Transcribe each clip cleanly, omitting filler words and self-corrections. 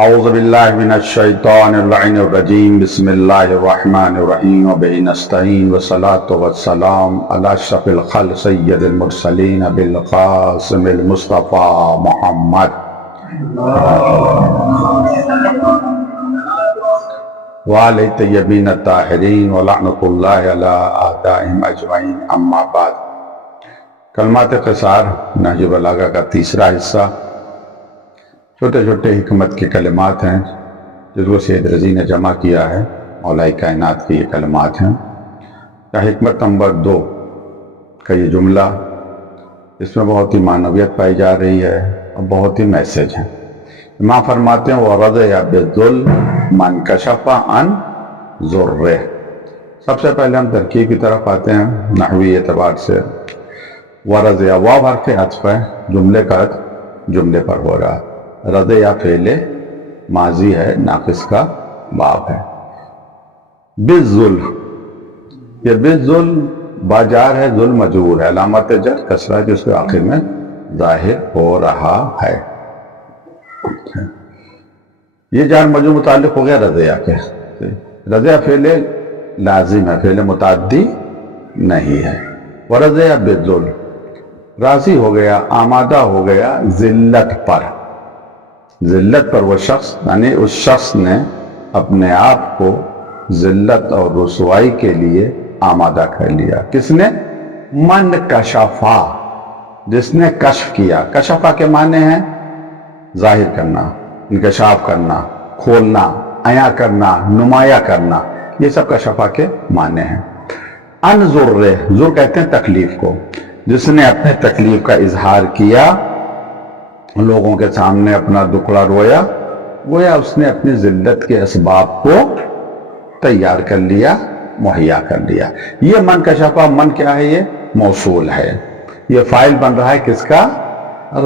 اعوذ باللہ من الشیطان اللعین الرجیم بسم اللہ الرحمن الرحیم وبہ نستعین والصلاة والسلام علی اشرف الخلق سید المرسلین بالقاسم المصطفى محمد وآلہ الطیبین الطاہرین ولعنۃ اللہ علی اعدائہم اجمعین اما بعد۔ کلمات قصار نہج بلاغہ کا تیسرا حصہ چھوٹے چھوٹے حکمت کے کلمات ہیں جس کو سید رضی نے جمع کیا ہے۔ مولا کائنات کے یہ کلمات ہیں۔ یا حکمت نمبر 2 کا یہ جملہ، اس میں بہت ہی معنویت پائی جا رہی ہے اور بہت ہی میسج ہے۔ امام فرماتے ہیں وَرَضِیَ بِالظُّلْمِ مَنْ کَشَفَ عَنْ ضُرِّهِ۔ سب سے پہلے ہم ترکیب کی طرف آتے ہیں نحوی اعتبار سے۔ وَرَضِیَ واو حرف عطف ہے، جملے کا جملے پر ہو رہا ہے۔ رضیہ فعل ماضی ہے، ناقص کا باب ہے۔ بالظلم، یہ بالظلم باجار ہے، ظلم مجرور ہے، علامت جر کسرہ جو اس کے آخر میں ظاہر ہو رہا ہے۔ یہ جار مجرور متعلق ہو گیا رضیہ کے۔ رضیہ فعل لازم ہے، فعل متعدی نہیں ہے۔ ورضیہ بالظلم، راضی ہو گیا، آمادہ ہو گیا ذلت پر۔ ذلت پر وہ شخص، یعنی اس شخص نے اپنے آپ کو ذلت اور رسوائی کے لیے آمادہ کر لیا۔ کس نے؟ من کشفا، جس نے کشف کیا۔ کشفا کے معنی ہیں ظاہر کرنا، انکشاف کرنا، کھولنا، عیاں کرنا، نمایاں کرنا، یہ سب کشفا کے معنی ہیں۔ ان ذرہ، ذر کہتے ہیں تکلیف کو، جس نے اپنے تکلیف کا اظہار کیا، لوگوں کے سامنے اپنا دکھڑا رویا، گویا اس نے اپنی ذلت کے اسباب کو تیار کر لیا، مہیا کر لیا۔ یہ من کشفا، من کیا ہے؟ یہ موصول ہے، یہ فاعل بن رہا ہے کس کا؟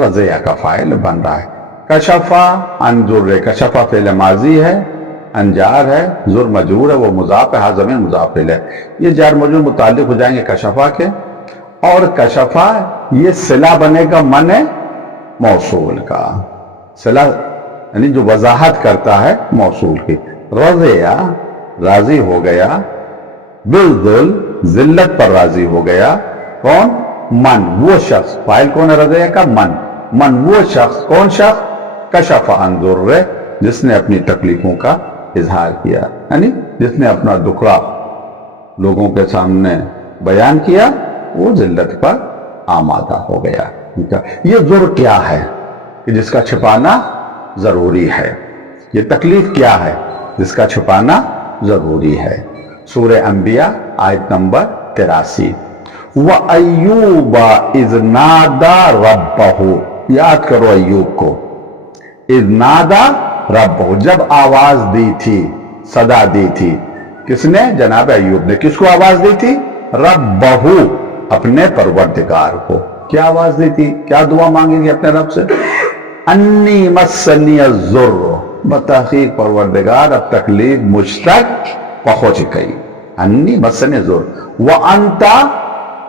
رضیہ کا فاعل بن رہا ہے۔ کشفا عن ضر، کشفا فعل ماضی ہے، ان جار ہے، ضر مجرور ہے، وہ مضاف ہے، ہاں ضمیر مضاف ہے۔ یہ جار مجرور متعلق ہو جائیں گے کشفا کے، اور کشفا یہ صلہ بنے گا من موصول کا، صلہ یعنی جو وضاحت کرتا ہے موصول کی۔ رضیہ راضی ہو گیا، بالظلم ذلت پر راضی ہو گیا، کون؟ من، وہ شخص، فاعل کون ہے رضیہ کا؟ من وہ شخص، کون شخص؟ کشف عن ضرہ، جس نے اپنی تکلیفوں کا اظہار کیا، یعنی جس نے اپنا دکھڑا لوگوں کے سامنے بیان کیا، وہ ذلت پر آمادہ ہو گیا۔ یہ ضر کیا ہے کہ جس کا چھپانا ضروری ہے؟ یہ تکلیف کیا ہے جس کا چھپانا ضروری ہے؟ سورہ انبیاء آیت نمبر 83۔ وَأَيُّوبَ إِذْ نَادَى رَبَّهُ، یاد کرو ایوب کو۔ اِذْ نَادَى رَبَّهُ، جب آواز دی تھی، صدا دی تھی، کس نے؟ جناب ایوب نے۔ کس کو آواز دی تھی؟ رَبَّهُ، اپنے پروردگار کو۔ کیا آواز دی تھی؟ کیا دعا مانگیں گے اپنے رب سے؟ انی مسنی الضر، بتحقیق پروردگار اب تکلیف مجھ تک پہنچ گئی۔ انی مسنی الضر وانت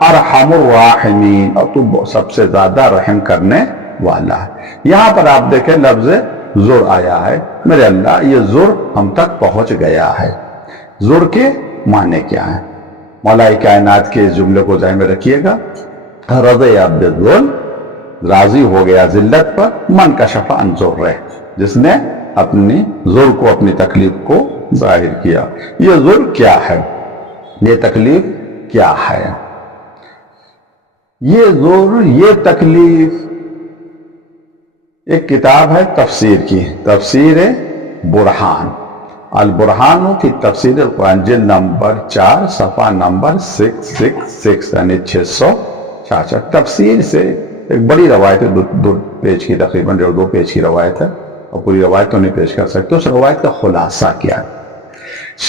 ارحم الراحمین، اور تو سب سے زیادہ رحم کرنے والا ہے۔ یہاں پر آپ دیکھیں لفظ ضر آیا ہے، میرے اللہ یہ ضر ہم تک پہنچ گیا ہے۔ ضر کے معنی کیا ہیں؟ مولا کائنات کے اس جملے کو ذہن میں رکھیے گا۔ رضی بالظلم، راضی ہو گیا ذلت پر، من کشف عن ضرہ، جس نے اپنی ضر کو، اپنی تکلیف کو ظاہر کیا۔ یہ ضر کیا ہے؟ یہ تکلیف کیا ہے؟ یہ ضر، یہ تکلیف ایک کتاب ہے تفسیر کی، تفسیر برہان، البرہان فی تفسیر القرآن، جلد نمبر 4 صفحہ نمبر 666، یعنی 666۔ تفسیر سے ایک بڑی روایت ہے، دو پیج کی، تقریباً 2 پیج کی روایت ہے، اور پوری روایت تو نہیں پیش کر سکتے۔ اس روایت کا خلاصہ کیا ہے؟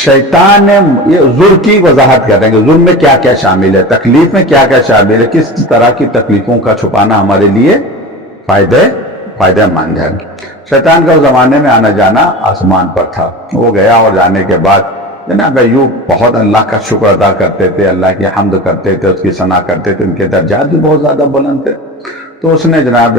شیطان نے یہ ضر کی وضاحت کر رہے ہیں کہ ضر میں کیا کیا شامل ہے، تکلیف میں کیا کیا شامل ہے، کس طرح کی تکلیفوں کا چھپانا ہمارے لیے فائدہ مند ہے۔ شیطان کا اس زمانے میں آنا جانا آسمان پر تھا، وہ گیا اور جانے کے بعد جناب ایوب بہت اللہ کا شکر ادا کرتے تھے، اللہ کی حمد کرتے تھے، اس کی ثنا کرتے تھے، ان کے درجات بھی بہت زیادہ بلند تھے۔ تو اس نے جناب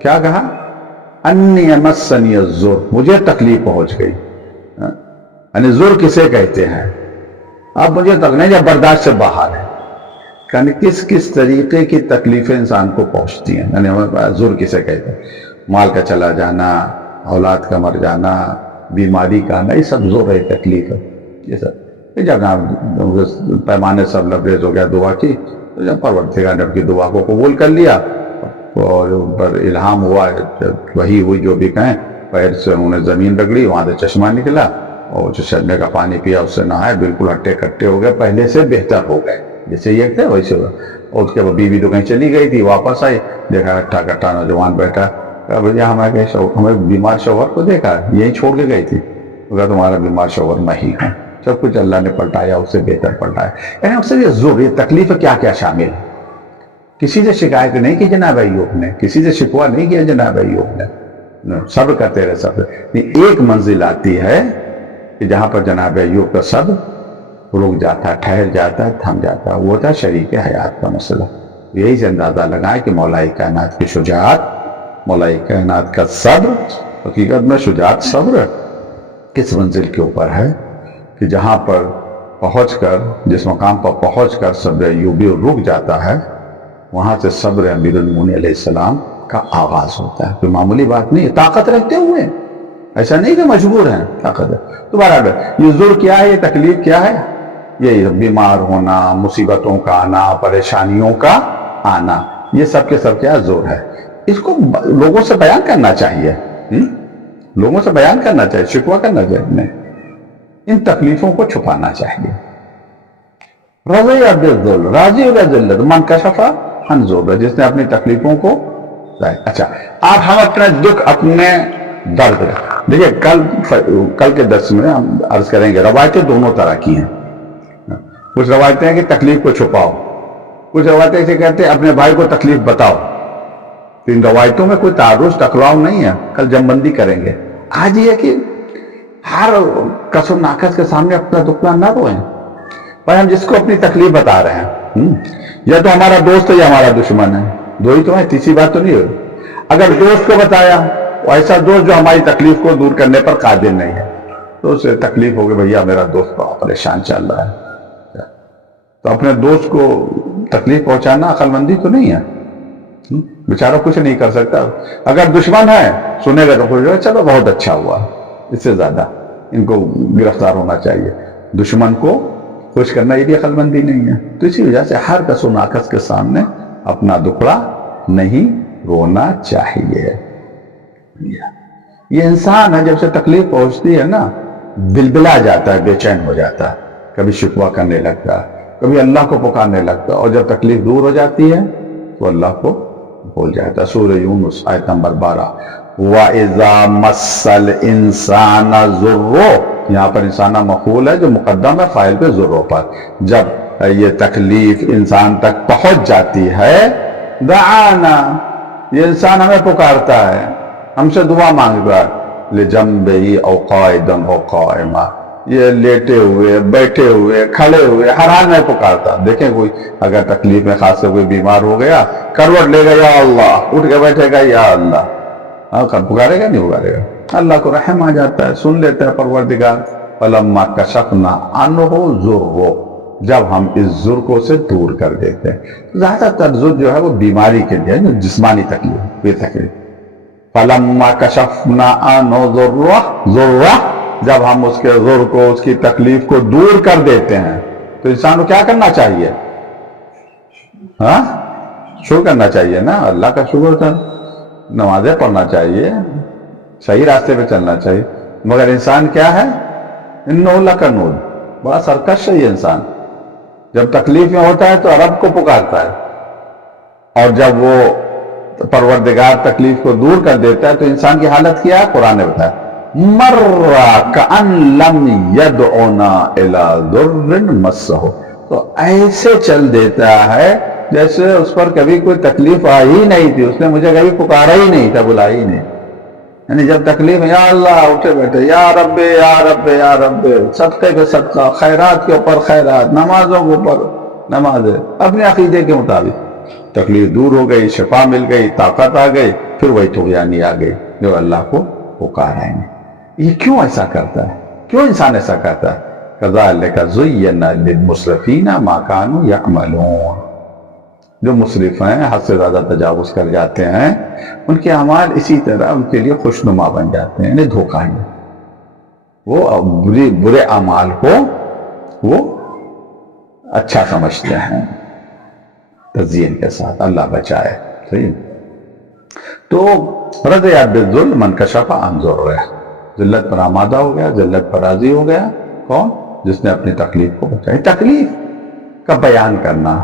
کیا کہا؟ انی مسنی الضر، مجھے تکلیف پہنچ گئی. یعنی ضر کسے کہتے ہیں؟ اب مجھے تکلیف جب برداشت سے باہر ہے، یعنی کس کس طریقے کی تکلیفیں انسان کو پہنچتی ہیں. یعنی ضر کسے کہتے ہیں؟ مال کا چلا جانا، اولاد کا مر جانا، بیماری کا آنا، یہ سب ضر ہے، تکلیف ہے. یہ سب جب پیمانے سب لبریز ہو گیا دعا کی، تو جب پروردگار نے کی دعا کو قبول کر لیا اور ان پر الہام ہوا، وہی ہوئی جو بھی کہیں، پیر سے انہوں نے زمین رگڑی، وہاں سے چشمہ نکلا اور جو چشمے کا پانی پیا اس سے نہائے، بالکل ہٹے کٹے ہو گئے، پہلے سے بہتر ہو گئے. جیسے یہ تھے ویسے ہوا. اور اس کے بعد بیوی تو کہیں چلی گئی تھی، واپس آئی، دیکھا ہٹا کٹا نوجوان بیٹھا. بھیا ہمیں بیمار شوہر کو دیکھا، یہی چھوڑ کے گئی تھی. کہا تمہارا بیمار شوہر میں ہی ہوں. سب کچھ اللہ نے پلٹایا، اس سے بہتر پلٹایا. یعنی اس سے یہ ضر، یہ تکلیف کیا کیا شامل ہے. کسی سے شکایت نہیں کی جناب ایوب نے، کسی سے شکوہ نہیں کیا جناب ایوب نے، صبر کرتے رہے. صبر ایک منزل آتی ہے کہ جہاں پر جناب ایوب کا صبر رک جاتا ہے، ٹھہر جاتا ہے، تھم جاتا ہے. وہ تھا شریک حیات کا مسئلہ. یہی سے اندازہ لگائیں کہ مولا کائنات کی شجاعت، مولا کائنات کا صبر، حقیقت میں شجاعت صبر کس منزل کے اوپر ہے کہ جہاں پر پہنچ کر، جس مقام پر پہنچ کر صبر ایوبی رک جاتا ہے، وہاں سے صبر امیر المومنین علیہ السلام کا آغاز ہوتا ہے. کوئی معمولی بات نہیں، طاقت رکھتے ہوئے، ایسا نہیں کہ مجبور ہیں، طاقت ہے. دوبارہ یہ ضر کیا ہے، یہ تکلیف کیا ہے؟ یہ بیمار ہونا، مصیبتوں کا آنا، پریشانیوں کا آنا، یہ سب کے سب کیا ضر ہے. اس کو لوگوں سے بیان کرنا چاہیے، لوگوں سے بیان کرنا چاہیے، شکوہ کرنا چاہیے نہیں، ان تکلیفوں کو چھپانا چاہیے. رضی بالذل، راضی ہو گیا ذلت، من کشف عن ضر، جس نے اپنی تکلیفوں کو. اچھا آپ ہم اپنے دکھ، اپنے درد، دیکھیں کل کے درس میں ہم عرض کریں گے روایتیں دونوں طرح کی ہیں. کچھ روایتیں ہیں کہ تکلیف کو چھپاؤ، کچھ روایتیں سے کہتے ہیں اپنے بھائی کو تکلیف بتاؤ. تو ان روایتوں میں کوئی تعارض ٹکراؤ نہیں ہے، کل جم بندی کریں گے. آج یہ کہ ہر کسر ناقص کے سامنے اپنا دکھنا نہ روئیں. پر ہم جس کو اپنی تکلیف بتا رہے ہیں، یا تو ہمارا دوست ہے یا ہمارا دشمن ہے، دو ہی تو ہے، تیسری بات تو نہیں ہوئی. اگر دوست کو بتایا، ایسا دوست جو ہماری تکلیف کو دور کرنے پر قادر نہیں ہے، تو اسے تکلیف ہوگی بھیا میرا دوست بہت پریشان چل رہا ہے. تو اپنے دوست کو تکلیف پہنچانا عقل مندی تو نہیں ہے، بیچارہ کچھ نہیں کر سکتا. اگر دشمن ہے سنے گا تو خوش ہوگا، چلو بہت اچھا ہوا. اس سے زیادہ ان کو گرفتار ہونا چاہیے. دشمن کو خوش کرنا یہ بھی عقل مندی نہیں ہے. تو اسی وجہ سے ہر کس و ناقص کے سامنے اپنا دکھڑا نہیں رونا چاہیے. یہ انسان ہے، جب سے تکلیف پہنچتی ہے نا، بلبلا جاتا ہے، بے چین ہو جاتا ہے، کبھی شکوہ کرنے لگتا ہے، کبھی اللہ کو پکارنے لگتا ہے، اور جب تکلیف دور ہو جاتی ہے تو اللہ کو بھول جاتا ہے. سورہ یونس آیت نمبر 12، وَإِذَا مَسَّ الْإِنسَانَ ضُرٌّ، یہاں پر انسانہ مفعول ہے جو مقدم ہے فاعل پہ ضرور پر. جب یہ تکلیف انسان تک پہنچ جاتی ہے، دعانا، یہ انسان ہمیں پکارتا ہے، ہم سے دعا مانگتا ہے. لِجَنبِهِ أَوْ قَائِدًا أَوْ قَائِمًا، یہ لیٹے ہوئے، بیٹھے ہوئے، کھڑے ہوئے، ہر حال میں پکارتا. دیکھیں کوئی اگر تکلیف میں خاص سے کوئی بیمار ہو گیا، کروٹ لے گا یا اللہ، اٹھ کے بیٹھے گا یا اللہ، پکارے گا نہیں پکارے گا. اللہ کو رحم آ جاتا ہے، سن لیتا ہے پروردگار. فَلَمَّا كَشَفْنَا عَنْهُ ضُرَّهُ، جب ہم اس ضر کو سے دور کر دیتے ہیں. زیادہ تر ضر جو ہے وہ بیماری کے لیے، جسمانی تکلیف، یہ تکلیف. فَلَمَّا كَشَفْنَا عَنْهُ ضُرَّهُ، جب ہم اس کے ضر کو، اس کی تکلیف کو دور کر دیتے ہیں، تو انسان کو کیا کرنا چاہیے؟ شکر کرنا چاہیے نا، اللہ کا شکر کر، نمازیں پڑھنا چاہیے، صحیح راستے پہ چلنا چاہیے. مگر انسان کیا ہے؟ اِنَّهُ لَكَنُودٌ، بڑا سرکش ہے یہ انسان. جب تکلیف میں ہوتا ہے تو رب کو پکارتا ہے، اور جب وہ پروردگار تکلیف کو دور کر دیتا ہے تو انسان کی حالت کیا ہے؟ قرآن نے بتایا، مَرَّ كَأَن لَّمْ يَدْعُنَا إِلَىٰ ضُرٍّ مَسَّهُ، تو ایسے چل دیتا ہے جیسے اس پر کبھی کوئی تکلیف آئی ہی نہیں تھی، اس نے مجھے کبھی پکارا ہی نہیں تھا، بلایا ہی نہیں. یعنی جب تکلیف ہے، یا اللہ، اٹھے بیٹھے، یا رب یا رب یا رب، صدقے پہ صدقہ، خیرات کے اوپر خیرات، نمازوں کے اوپر نمازیں، اپنے عقیدے کے مطابق. تکلیف دور ہو گئی، شفا مل گئی، طاقت آ گئی، پھر وہی طغیانی آ گئی جو اللہ کو پکار آئیں گے۔ یہ کیوں ایسا کرتا ہے؟ کیوں انسان ایسا کرتا ہے؟ كَذَلِكَ زُيِّنَ لِلْمُسْرِفِينَ مَا كَانُوا يَعْمَلُونَ۔ جو مسرف ہیں، حد سے زیادہ تجاوز کر جاتے ہیں، ان کے اعمال اسی طرح ان کے لیے خوشنما بن جاتے ہیں، انہیں دھوکہ ہے۔ وہ برے اعمال کو وہ اچھا سمجھتے ہیں تزیین کے ساتھ، اللہ بچائے۔ صحیح؟ تو رضی بالذل من کشف عن ضرہ، ذلت پر آمادہ ہو گیا، ذلت پر راضی ہو گیا کون؟ جس نے اپنی تکلیف کو بچائی۔ تکلیف کا بیان کرنا،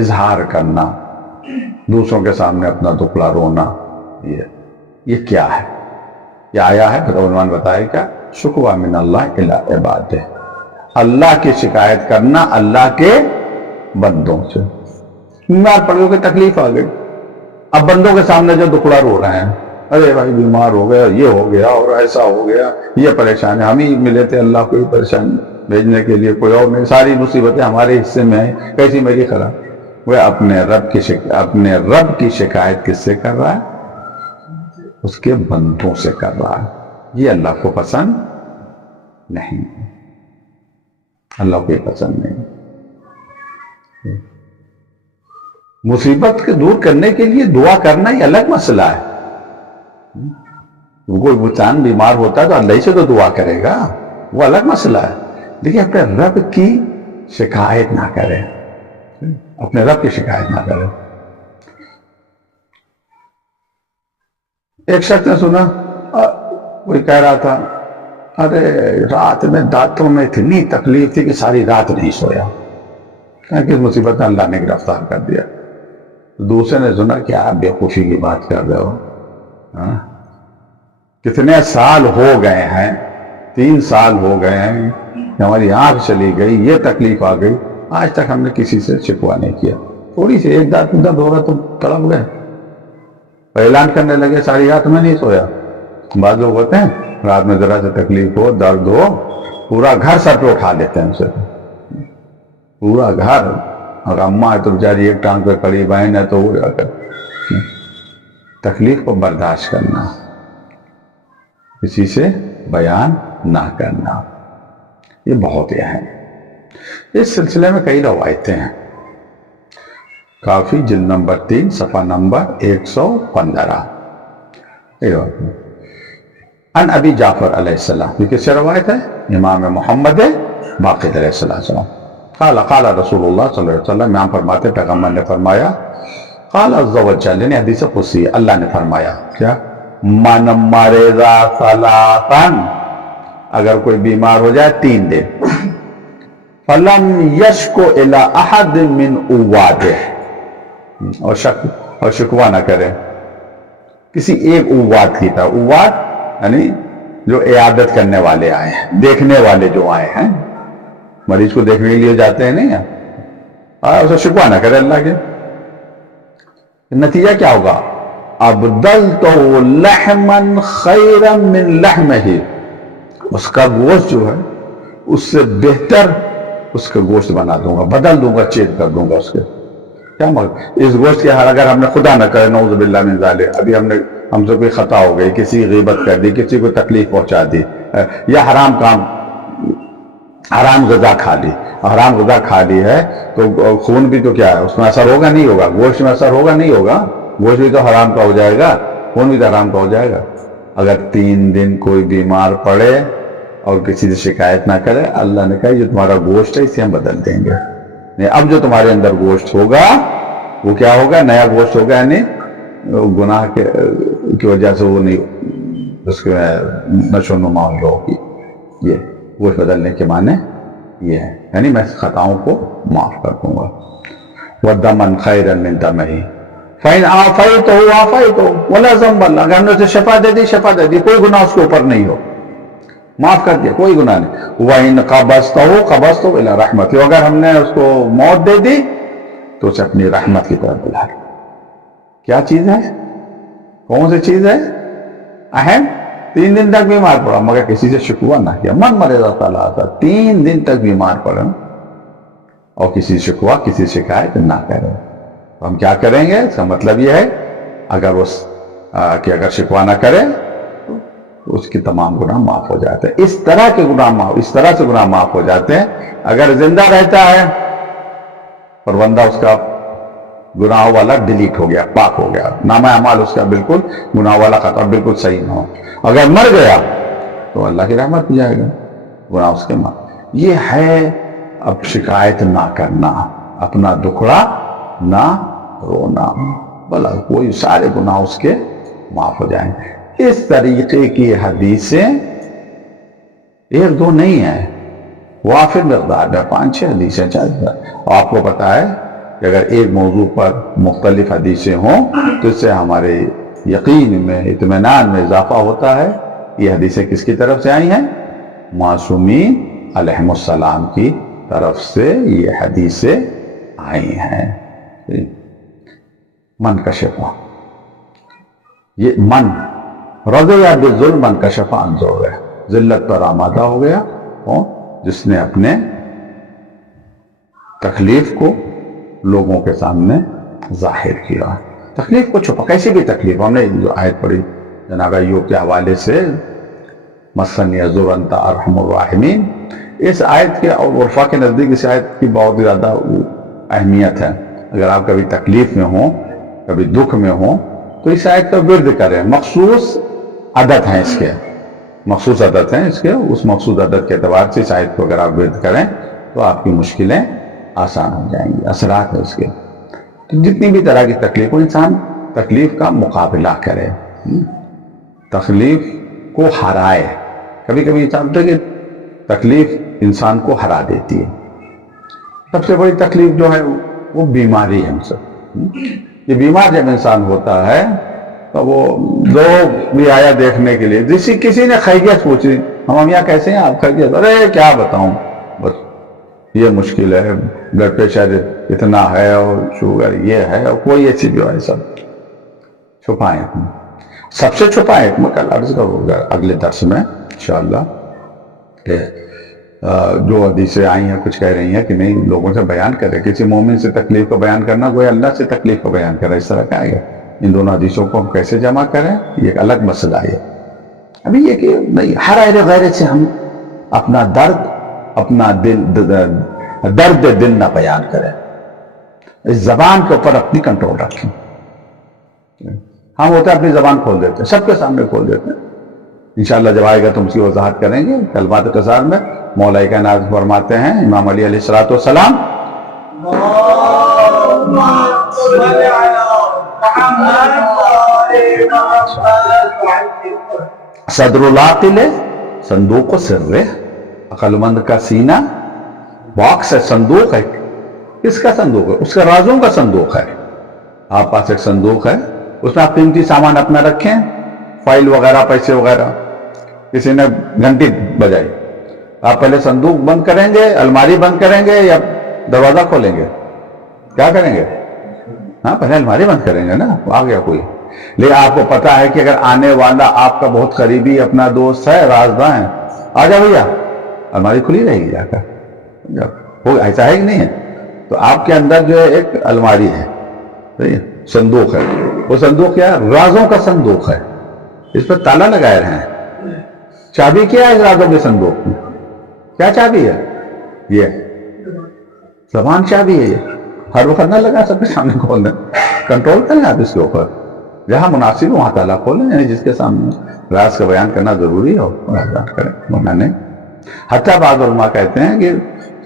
اظہار کرنا، دوسروں کے سامنے اپنا دکھلا رونا، یہ کیا ہے؟ یہ آیا ہے عنوان بتائے کیا؟ شکوہ من اللہ الی عبادہ، اللہ کی شکایت کرنا اللہ کے بندوں سے۔ بیمار پڑ گئے، تکلیف آ گئی، اب بندوں کے سامنے جو دکھڑا رو رہے ہیں، ارے بھائی بیمار ہو گیا، یہ ہو گیا اور ایسا ہو گیا، یہ پریشان ہے، ہم ہی ملے تھے اللہ کو یہ پریشانی بھیجنے کے لیے، کوئی اور نہیں، ساری مصیبتیں ہمارے حصے میں ہیں، کیسی میری خراب۔ وہ اپنے رب کی شکایت کس سے کر رہا ہے؟ اس کے بندوں سے کر رہا ہے۔ یہ اللہ کو پسند نہیں، اللہ کو یہ پسند نہیں۔ مصیبت کے دور کرنے کے لیے دعا کرنا یہ الگ مسئلہ ہے۔ کوئی انسان بیمار ہوتا ہے تو اللہ سے تو دعا کرے گا، وہ الگ مسئلہ ہے، لیکن اپنے رب کی شکایت نہ کرے، اپنے رب کی شکایت نہ کرے۔ ایک شخص نے سنا، کوئی کہہ رہا تھا، ارے رات میں دانتوں میں اتنی تکلیف تھی کہ ساری رات نہیں سویا، کس مصیبت میں اللہ نے گرفتار کر دیا۔ دوسرے نے سنا کہ آپ بیوقوفی کی بات کر رہے ہو، کتنے سال ہو گئے ہیں، 3 سال ہو گئے ہیں کہ ہماری آنکھ چلی گئی، یہ تکلیف آ گئی، آج تک ہم نے کسی سے شکوہ نہیں کیا، تھوڑی سی ایک دانت درد ہو رہا تو تڑپ گئے، اعلان کرنے لگے ساری رات میں نہیں سویا۔ بعض لوگ ہوتے ہیں رات میں ذرا سے تکلیف ہو، درد ہو، پورا گھر سر پہ اٹھا لیتے ہیں اسے، پورا گھر، اور اماں ہے تو بیچاری ایک ٹانگ پہ کھڑی، بہن ہے تو وہ جا کر تکلیف کو برداشت کرنا، کسی سے بیان نہ کرنا، یہ بہت اہم ہے۔ اس سلسلے میں کئی روایتیں ہیں، کافی جلد نمبر 3 صفحہ نمبر 115۔ ان ابی جعفر علیہ السلام، یہ کس سے روایت ہے؟ امام محمد باقر علیہ السلام۔ قال رسول اللہ صلی اللہ علیہ وسلم، یہاں فرماتے پیغمبر نے فرمایا، قال عز و جل، یعنی حدیث قدسی، اللہ نے فرمایا کیا؟ من مرض ثلاثا، اگر کوئی بیمار ہو جائے 3 دن، فلم یشکو الی احد من اواده، اور شکوہ نہ کرے کسی ایک اواد کی طرف۔ اواد یعنی جو عیادت کرنے والے آئے ہیں، دیکھنے والے جو آئے ہیں، مریض کو دیکھنے کے لیے جاتے ہیں نہیں، اسے شکوہ نہ کرے اللہ کے، نتیجہ کیا ہوگا؟ ابدلتہ لحما خیرا من لحمہ، اس کا گوشت جو ہے اس سے بہتر اس کا گوشت بنا دوں گا، بدل دوں گا، چینج کر دوں گا اس کے۔ کیا مطلب؟ اس گوشت کے اگر ہم نے خدا نہ کرے، نعوذ باللہ من ذالک، ابھی ہم سے کوئی خطا ہو گئی، کسی غیبت کر دی، کسی کو تکلیف پہنچا دی، یا حرام غذا کھا لی، حرام غذا کھا لی ہے تو خون بھی تو کیا ہے، اس میں اثر ہوگا نہیں ہوگا؟ گوشت میں اثر ہوگا نہیں ہوگا؟ گوشت بھی تو حرام کا ہو جائے گا، خون بھی تو حرام کا ہو جائے گا۔ اگر 3 دن کوئی بیمار پڑے اور کسی سے شکایت نہ کرے، اللہ نے کہا یہ تمہارا گوشت ہے، اسے ہم بدل دیں گے۔ اب جو تمہارے اندر گوشت ہوگا وہ کیا ہوگا؟ نیا گوشت ہوگا، یعنی گناہ کی وجہ سے وہ نہیں، اس کے نشو و نما ہوگی۔ یہ گوشت بدلنے کے معنی یہ ہے، یعنی میں خطاؤں کو معاف کر دوں گا۔ وَدَمًا خَيْرًا مِّن دَمِهِ فَإِنْ عَافَيْتُهُ عَافَيْتُهُ وَلَا ذَنبَ لَهُ، اگر ہم نے اسے شفا دے دی، کوئی گناہ اس کے اوپر نہیں ہو، معاف کر دیا، کوئی گناہ نہیں۔ وَإِنْ قَبَضْتُهُ إِلَى رَحْمَتِهِ، اگر ہم نے اس کو موت دے دی تو اسے اپنی رحمت کی طرف بلا لیا۔ کیا چیز ہے؟ کون سی چیز ہے اہم؟ 3 دن تک بیمار پڑا مگر کسی سے شکوہ نہ کیا، من مرض ثلاثا، 3 دن تک بیمار پڑا اور کسی شکوہ، کسی شکایت نہ کرے، تو ہم کیا کریں گے؟ اس کا مطلب یہ ہے اگر اگر شکوہ نہ کرے تو اس کی تمام گناہ معاف ہو جاتے ہیں. اس طرح سے گناہ معاف ہو جاتے ہیں. اگر زندہ رہتا ہے اور بندہ اس کا گناہ والا ڈیلیٹ ہو گیا، پاک ہو گیا، نامہ اعمال اس کا بالکل گناہ والا خطا بالکل صحیح نہ ہو، اگر مر گیا تو اللہ کی رحمت میں جائے گا، گناہ اس کے معاف. یہ ہے اب شکایت نہ کرنا، اپنا دکھڑا نہ رونا، بلا کوئی سارے گناہ اس کے معاف ہو جائیں. اس طریقے کی حدیثیں ایک دو نہیں ہیں، وافر مقدار میں 5-6 حدیثیں چاہیے. اور آپ کو پتا ہے کہ اگر ایک موضوع پر مختلف حدیثیں ہوں تو اس سے ہمارے یقین میں، اطمینان میں اضافہ ہوتا ہے. یہ حدیثیں کس کی طرف سے آئی ہیں؟ معصومین علیہم السلام کی طرف سے یہ حدیثیں آئی ہیں. من کشفہ، یہ من رضی بالظلم من کشف عن ضرورہ، ذلت پر آمادہ ہو گیا جس نے اپنے تکلیف کو لوگوں کے سامنے ظاہر کیا. تکلیف کو چھپا، کیسی بھی تکلیف. ہم نے جو آیت پڑھی جناب ایوب کے حوالے سے، مسنی الضر انت ارحم الراحمین، اس آیت کے اور عرفا کے نزدیک اس آیت کی بہت زیادہ اہمیت ہے. اگر آپ کبھی تکلیف میں ہوں، کبھی دکھ میں ہوں تو اس آیت کا ورد کریں. مخصوص عدد ہیں اس کے، مخصوص عدد ہیں اس کے، اس مخصوص عدد کے اعتبار سے اس آیت کو اگر آپ ورد کریں تو آپ کی مشکلیں آسان ہو جائیں گی. اثرات ہیں اس کے. تو جتنی بھی طرح کی تکلیف ہو، انسان تکلیف کا مقابلہ کرے، تکلیف کو ہرائے. کبھی کبھی انسان ہوتا ہے کہ تکلیف انسان کو ہرا دیتی ہے. سب سے بڑی تکلیف جو ہے وہ بیماری ہے. ہم سب یہ بیمار جب انسان ہوتا ہے تو وہ لوگ بھی آیا دیکھنے کے لیے، کسی نے خیریت پوچھی، ہم یہاں کیسے ہیں آپ؟ خیریت؟ ارے کیا بتاؤں، بس یہ مشکل ہے، بلڈ پریشر اتنا ہے اور شوگر یہ ہے، اور کوئی ایسی بھی ہے. سب چھپائیں، سب سے چھپائیں. میں کل عرض کروں گا اگلے درس میں انشاءاللہ کہ جو حدیثیں آئی ہیں کچھ کہہ رہی ہیں کہ نہیں لوگوں سے بیان کرے. کسی مومن سے تکلیف کو بیان کرنا کوئی اللہ سے تکلیف کو بیان کرے، اس طرح کا ہے. ان دونوں حدیثوں کو ہم کیسے جمع کریں یہ ایک الگ مسئلہ ہے. ابھی یہ کہ نہیں ہر اہل غیر سے ہم اپنا درد، اپنا درد دل نہ بیان کریں. اس زبان کے اوپر اپنی کنٹرول رکھیں. ہم ہوتے ہیں اپنی زبان کھول دیتے ہیں، سب کے سامنے کھول دیتے ہیں. انشاءاللہ جب آئے گا تو ہم اس کی وضاحت کریں گے. کلمات قصار میں مولا کائنات فرماتے ہیں، امام علی علیہ السلام صدر العاقل صندوق سر، عقل مند کا سینہ باکس ہے، صندوق ہے. کس کا صندوق ہے؟ اس کا رازوں کا صندوق ہے. آپ پاس ایک صندوق ہے، اس میں آپ قیمتی سامان اپنا رکھیں، فائل وغیرہ، پیسے وغیرہ. کسی نے گھنٹی بجائی، آپ پہلے صندوق بند کریں گے، الماری بند کریں گے یا دروازہ کھولیں گے؟ کیا کریں گے؟ ہاں پہلے الماری بند کریں گے نا. آ گیا کوئی، لیکن آپ کو پتا ہے کہ اگر آنے والا آپ کا بہت قریبی اپنا دوست ہے، رازداں ہے، آ جا بھیا، الماری کھلی رہے گی جا کر. ایسا ہے کہ نہیں ہے؟ تو آپ کے اندر جو ہے ایک الماری ہے، صندوق ہے. وہ صندوق کیا ہے؟ رازوں کا صندوق ہے. اس پر تالا لگائے رہے ہیں. چابی کیا ہے اس رازوں کے صندوق میں؟ کیا چابی ہے؟ یہ زبان چابی ہے. یہ ہر وقت نہ لگا سب کے سامنے کھول دیں، کنٹرول کریں آپ اس کے اوپر. جہاں مناسب ہو وہاں تالا کھولیں، یعنی جس کے سامنے راز کا بیان کرنا ضروری ہو بیان کریں، ورنہ نہیں. حتیٰ بعض علماء کہتے ہیں کہ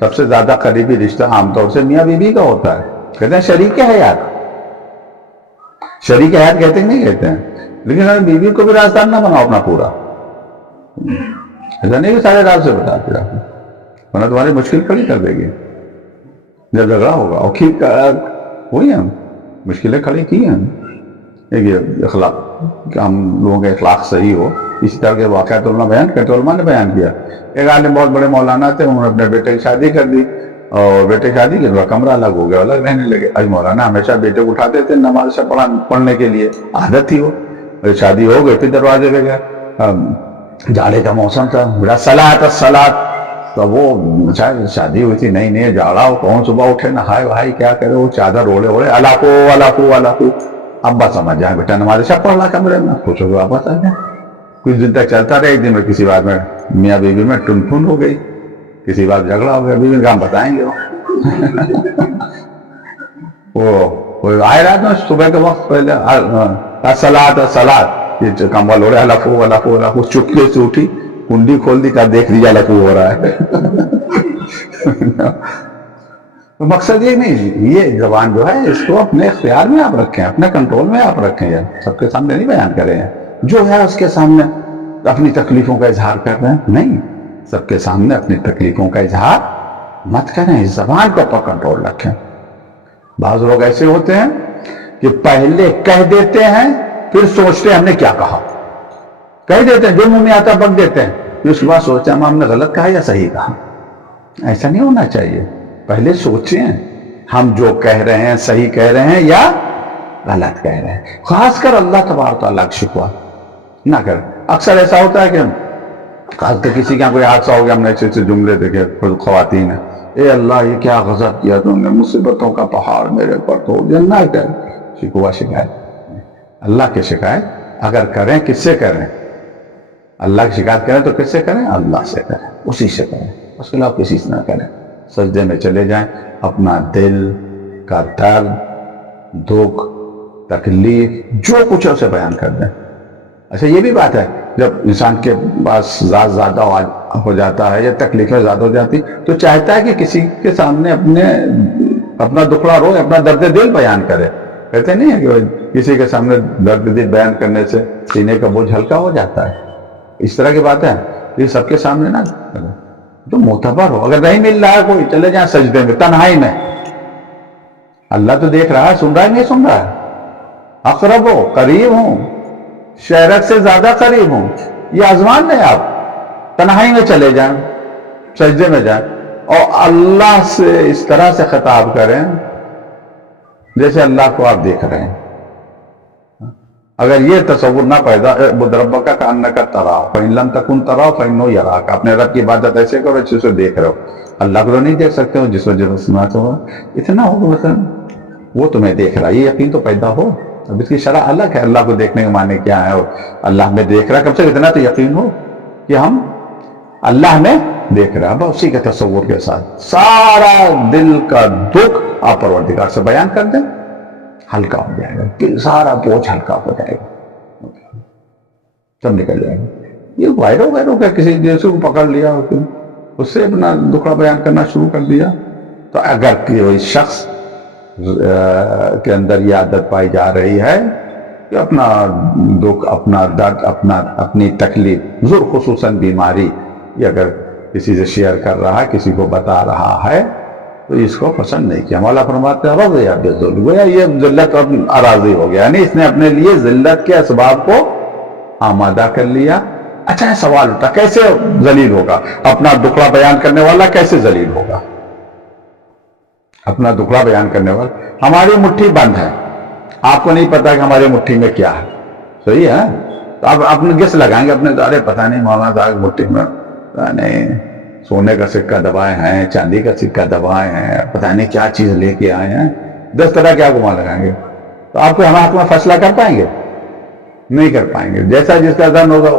سب سے زیادہ قریبی رشتہ عام طور سے میاں بیوی کا ہوتا ہے. کہتے ہیں شریک حیات، شریک حیات کہتے ہیں نہیں کہتے ہیں. لیکن بیوی کو بھی رازدار نہ بناؤ اپنا پورا. ایسا نہیں کہ سارے راز سے بتاتے رہو، ورنہ تمہاری مشکل کھڑی کر دے گی جب جھگڑا ہوگا. اور وہی ہم مشکلیں کھڑی کی ہیں. یہ اخلاق کہ ہم لوگوں کے اخلاق صحیح ہو، اسی طرح کے واقعات علماء بیان کرتے. علماء نے بیان کیا، ایک عالم بہت بڑے مولانا تھے، انہوں نے اپنے بیٹے کی شادی کر دی، اور بیٹے کی شادی کی ان کا کمرہ الگ ہو گیا، الگ رہنے لگے. آج مولانا ہمیشہ بیٹے کو اٹھاتے تھے نماز سے پڑھنے کے لیے، عادت تھی وہ. شادی ہو گئی پھر دروازے پہ گئے، جاڑے کا موسم تھا، بڑا صلاۃ الصلاۃ، تو وہ شاید شادی ہوئی تھی نئی نئی، جاڑا ہو، کون صبح اٹھے نہائے بھائی کیا کرے، وہ چادر اوڑے اوڑے الاکو الاکو الاکو. ابا سمجھ جائیں بیٹا نماز شب پڑھ رہا کمرے میں، پوچھو کہ واپس آ جائیں. کچھ دن تک چلتا رہا. ایک دن میں کسی بات میں میاں بیوی میں ٹن ٹن ہو گئی، کسی بات جھگڑا ہو گیا. بیوی نے کہا ہم بتائیں گے. وہ آئے رات میں صبح کے وقت پہلے الصلاۃ یہ کمبل اوڑے الفو الفو الفو، چپکے سے اٹھی، کنڈی کھول دی، کا دیکھ لیا الفو ہو رہا ہے. تو مقصد یہ نہیں، یہ زبان جو ہے اس کو اپنے اختیار میں آپ رکھیں، اپنے کنٹرول میں آپ رکھیں. یار سب کے سامنے نہیں بیان کریں ہیں، جو ہے اس کے سامنے اپنی تکلیفوں کا اظہار کر رہے ہیں. نہیں، سب کے سامنے اپنی تکلیفوں کا اظہار مت کریں، اس زبان کو پر کنٹرول رکھیں. بعض لوگ ایسے ہوتے ہیں کہ پہلے کہہ دیتے ہیں پھر سوچتے ہیں ہم نے کیا کہا. کہہ دیتے ہیں، جو منہ میں آتا بک دیتے ہیں، پھر اس کے بعد سوچتے ہیں ہم نے غلط کہا یا صحیح کہا. ایسا نہیں ہونا چاہیے. پہلے سوچیں ہم جو کہہ رہے ہیں صحیح کہہ رہے ہیں یا غلط کہہ رہے ہیں. خاص کر اللہ تبارک تعالیٰ کا شکوہ نہ کریں. اکثر ایسا ہوتا ہے کہ خاص کر کسی کا کوئی حادثہ ہو گیا، ہم نے اچھے اچھے جملے دیکھے خواتین ہیں، اے اللہ یہ کیا غضب کیا تم نے، مصیبتوں کا پہاڑ میرے پر توڑ دیا. نہ کریں شکوہ شکایت. اللہ کی شکایت اگر کریں کس سے کریں؟ اللہ کی شکایت کریں تو کس سے کریں؟ اللہ سے کریں، اسی سے کریں، اس کے علاوہ کسی سے نہ کریں. سجدے میں چلے جائیں، اپنا دل کا درد، دکھ، تکلیف جو کچھ ہے اسے بیان کر دیں. اچھا یہ بھی بات ہے، جب انسان کے پاس زیادہ ہو جاتا ہے یا تکلیفیں زیادہ ہو جاتی تو چاہتا ہے کہ کسی کے سامنے اپنا دکھڑا رو، اپنا درد دل بیان کرے. کہتے نہیں ہے کہ کسی کے سامنے درد دل بیان کرنے سے سینے کا بوجھ ہلکا ہو جاتا ہے. اس طرح کی بات ہے، یہ سب کے سامنے نہ کریں. تو معتبر ہو، اگر نہیں مل رہا ہے کوئی، چلے جائیں سجدے میں تنہائی میں. اللہ تو دیکھ رہا ہے، سن رہا ہے نہیں سن رہا ہے. اقرب ہو، قریب ہوں، شہرت سے زیادہ قریب ہوں، یہ آزمان میں آپ تنہائی میں چلے جائیں، سجدے میں جائیں اور اللہ سے اس طرح سے خطاب کریں جیسے اللہ کو آپ دیکھ رہے ہیں. اگر یہ تصور نہ پیدا ربک کأنک تراہ فإن لم تکن تراہ فإنہ یراک، اپنے رب کی عبادت ایسے کرو جسے دیکھ رہے ہو. اللہ کو تو نہیں دیکھ سکتے ہو، جس وجہ سے سنا تو اتنا ہو مثلا وہ تمہیں دیکھ رہا ہے، یہ یقین تو پیدا ہو. اب اس کی شرح الگ ہے، اللہ کو دیکھنے کے معنی کیا ہے، اور اللہ میں دیکھ رہا ہے، کم سے اتنا تو یقین ہو کہ ہم اللہ میں دیکھ رہا ہے. اسی کے تصور کے ساتھ سارا دل کا دکھ آپ پروردگار سے بیان کر دیں، ہلکا ہو جائے گا، کہ سارا بوجھ ہلکا ہو جائے گا، سب نکل جائے گا. یہ غیروں کا کسی جیسے کو پکڑ لیا اس سے اپنا دکھڑا بیان کرنا شروع کر دیا. تو اگر کوئی شخص کے اندر یہ عادت پائی جا رہی ہے کہ اپنا دکھ، اپنا درد، اپنی تکلیف، ضرور خصوصاً بیماری، یہ اگر کسی سے شیئر کر رہا ہے، کسی کو بتا رہا ہے، تو اس کو پسند نہیں کیا. مولا فرماتے ہیں رضی بالذل، گویا یہ ذلت اور اراضی ہو گیا، یعنی اس نے اپنے لیے ذلت کے اسباب کو آمادہ کر لیا. اچھا سوال اٹھا کیسے ذلیل ہوگا؟ اپنا دکھڑا بیان کرنے والا کیسے ذلیل ہوگا؟ اپنا دکھڑا بیان کرنے والا، ہماری مٹھی بند ہے، آپ کو نہیں پتا کہ ہماری مٹھی میں کیا ہے، صحیح ہے؟ تو آپ اپنے گیس لگائیں گے اپنے دارے، پتہ نہیں مولانا صاحب مٹھی میں پتہ نہیں سونے کا سکہ دبائے ہیں، چاندی کا سکہ دبائے ہیں، پتہ نہیں کیا چیز لے کے آئے ہیں، 10 طرح کیا گما لگائیں گے. تو آپ کو ہمارے حق میں فیصلہ کر پائیں گے؟ نہیں کر پائیں گے. جیسا جس کا دن ہوگا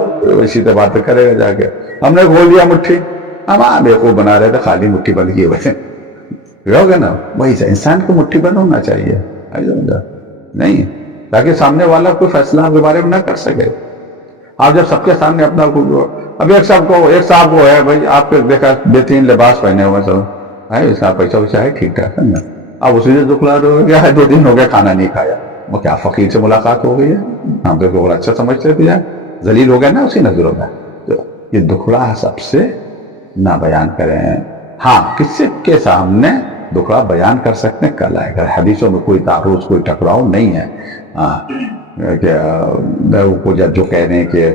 اسی طرح باتیں کرے گا جا کے. ہم نے کھول دیا مٹھی، ہم بیوقوف بنا رہے تھے، خالی مٹھی بند کیے ہوئے ہوگا نا. وہی سے انسان کو مٹھی بند ہونا چاہیے نہیں، تاکہ سامنے والا کوئی فیصلہ آپ کے بارے میں نہ کر سکے. آپ جب سب کے سامنے اپنا اب ایک صاحب کو ہے بھائی، آپ کو دیکھا بہترین لباس پہنے ہوئے سب ہے، اس کا پیسہ ویسہ ہے ٹھیک ٹھاک ہے نا، آپ اسی سے دکھلا رہے ہو گیا ہے 2 دن ہو گیا کھانا نہیں کھایا، وہ کیا فقیر سے ملاقات ہو گئی ہے، ہم تو بڑا اچھا سمجھتے تھے، ذلیل ہو گیا نا اسی نظروں میں. تو یہ دکھڑا سب سے نہ بیان کریں. ہاں کسی کے سامنے دکھڑا بیان کر سکتے ہیں، کل آئے گا. حدیثوں میں کوئی تعارض، کوئی ٹکراؤ نہیں ہے. کہ جو کہہ رہے ہیں کہ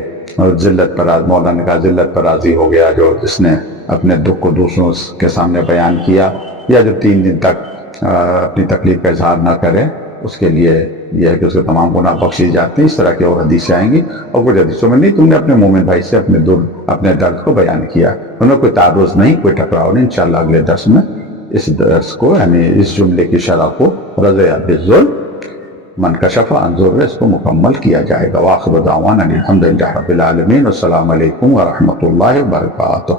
ذلت پر، مولانا نے کہا ذلت پر راضی ہو گیا جو جس نے اپنے دکھ کو دوسروں کے سامنے بیان کیا، یا جو 3 دن تک اپنی تکلیف کا اظہار نہ کرے، اس کے لیے یہ ہے کہ اس کے تمام گناہ بخشی جاتے ہیں. اس طرح کی اور حدیثیں آئیں گی. اور کچھ حدیثوں میں نہیں تم نے اپنے مومن بھائی سے اپنے درد کو بیان کیا, ان میں کوئی تعارض نہیں, کوئی ٹکراؤ نہیں. انشاءاللہ اگلے درس میں اس درس کو یعنی اس جملے کی شرح کو رضی بالظلم من کشف عن ضر اس کو مکمل کیا جائے گا. وآخر دعوانا الحمدللہ رب العالمین. السلام علیکم ورحمۃ اللہ وبرکاتہ.